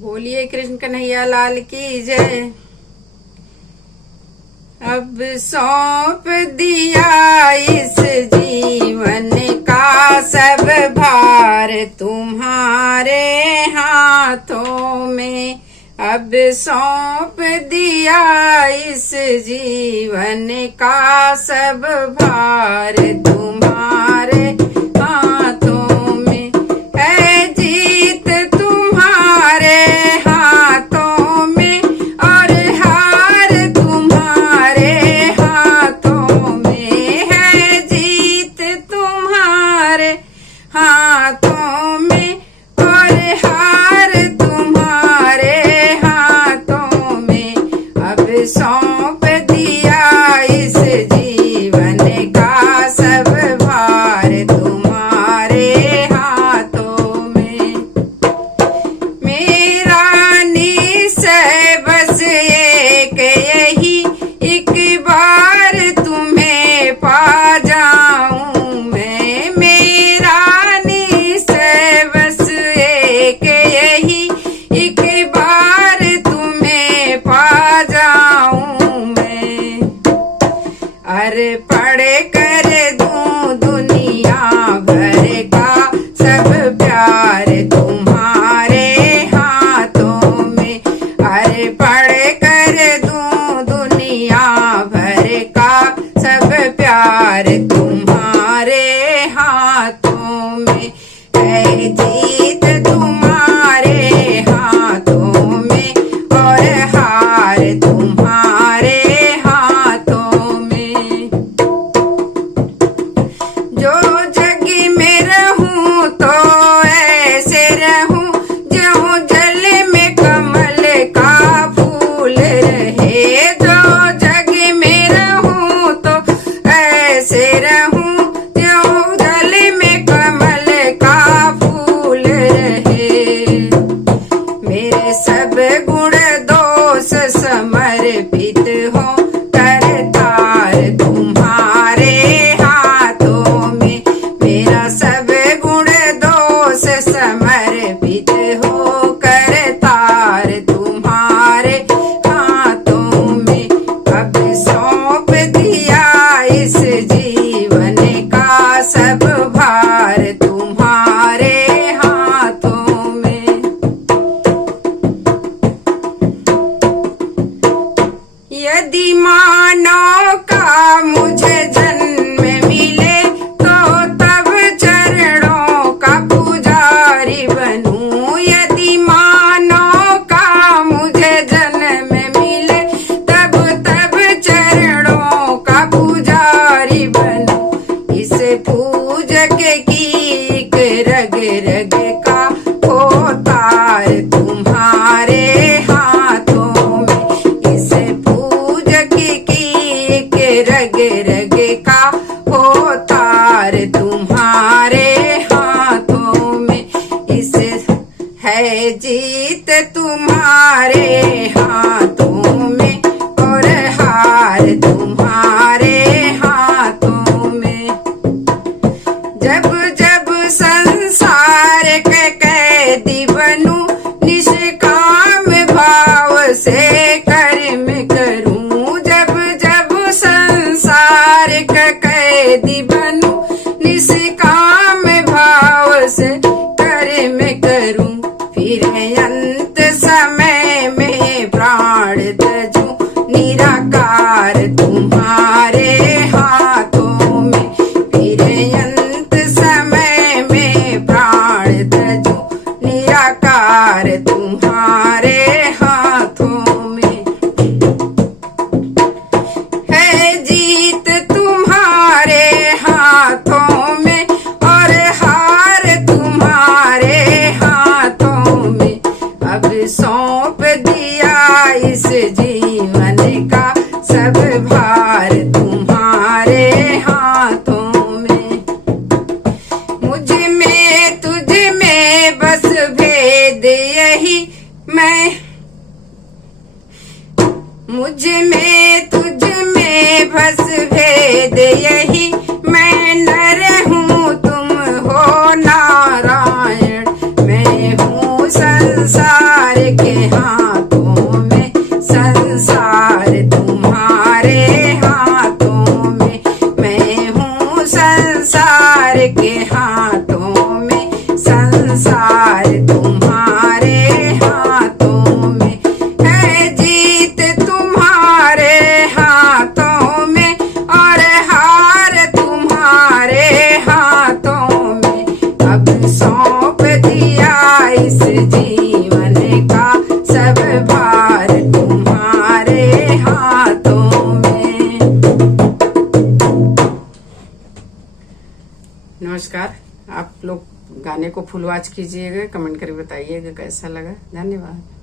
बोलिए कृष्ण कन्हैया लाल की जय। अब सौंप दिया इस जीवन का सब भार तुम्हारे हाथों में। अब सौंप दिया इस जीवन का सब भार तुम्हारे हाथों में। है जीत तुम्हारे हाथों में और हार तुम्हारे हाथों में। है जीत तुम्हारे हाथों में और हार तुम्हारे हाथों में। अब सौंप दिया इस जीवन का सब भार तुम्हारे हाथों में। मेरा निश्चय बस एक यही, एक बार तुम्हें पा जाऊं मैं। मेरा निश्चय बस एक यही, एक बार तुम्हें पा जाऊं मैं। अरे पढ़ कर दूं दुनिया भर का सब प्यार तुम्हारे हाथों में। अरे पढ़ कर दूं दुनिया भर का सब प्यार तुम्हारे हाथों में। है जीत तुम्हारे हाथों में और हार तुम्हारे हाथों में। जो जग में रहूं तो ऐसे रहूं जो जल में कमल का फूल रहे। जो जग में रहूं तो ऐसे रहूं जो जल में कमल का फूल रहे। मेरे सब गुण दोष समर्पित हो करतार तुम्हारे हाथों में। मेरा सब गुण दोष समर्पित हो करतार तुम्हारे हाथों में। अब सौंप दिया इस जीवन का सब भार तुम्हारे हाथों में। यदि मानव का मुझे जन्म मिले तो तब चरणों का पुजारी बनूं। यदि मानव का मुझे जन्म मिले तब चरणों का पुजारी बनूं। इस पूजक की एक रग रग का होतार तुम्हारे हाथों में। इस पूजक की एक रग रग का होतार तुम्हारे हाथों में। इस है जीत तुम्हारे हाथों में और हार तुम्हारे हाथों में। जब जब संसार के कैदी बनूं निष्काम भाव से कर्म करूं। जब जब संसार के कैदी बनूं निष्काम भाव से कर्म करूं। फिर अंत समय में प्राण तजूं निराकार तुम्हारे हाथों में। फिर अंत समय में प्राण तजूं निराकार तुम्हारे हाथों में। है जीत तुम्हारे हाथों में और हार तुम्हारे हाथों में। अब सौंप दिया इस जीवन का सब भार तुम्हारे हाथों में। मुझ में तुझ में बस भेद यही, मैं मुझ में तुझ में बस भेद यही। मैं नर हूँ तुम हो नारायण। मैं हूँ संसार आपके हाथों में, संसार तुम्हारे हाथों में है, जीत तुम्हारे हाथों में और हार तुम्हारे हाथों में। अब सौंप दिया इस जीवन का सब भार तुम्हारे हाथों में। नमस्कार। आप लोग गाने को फुल वॉच कीजिएगा, कमेंट करके बताइएगा कैसा लगा। धन्यवाद।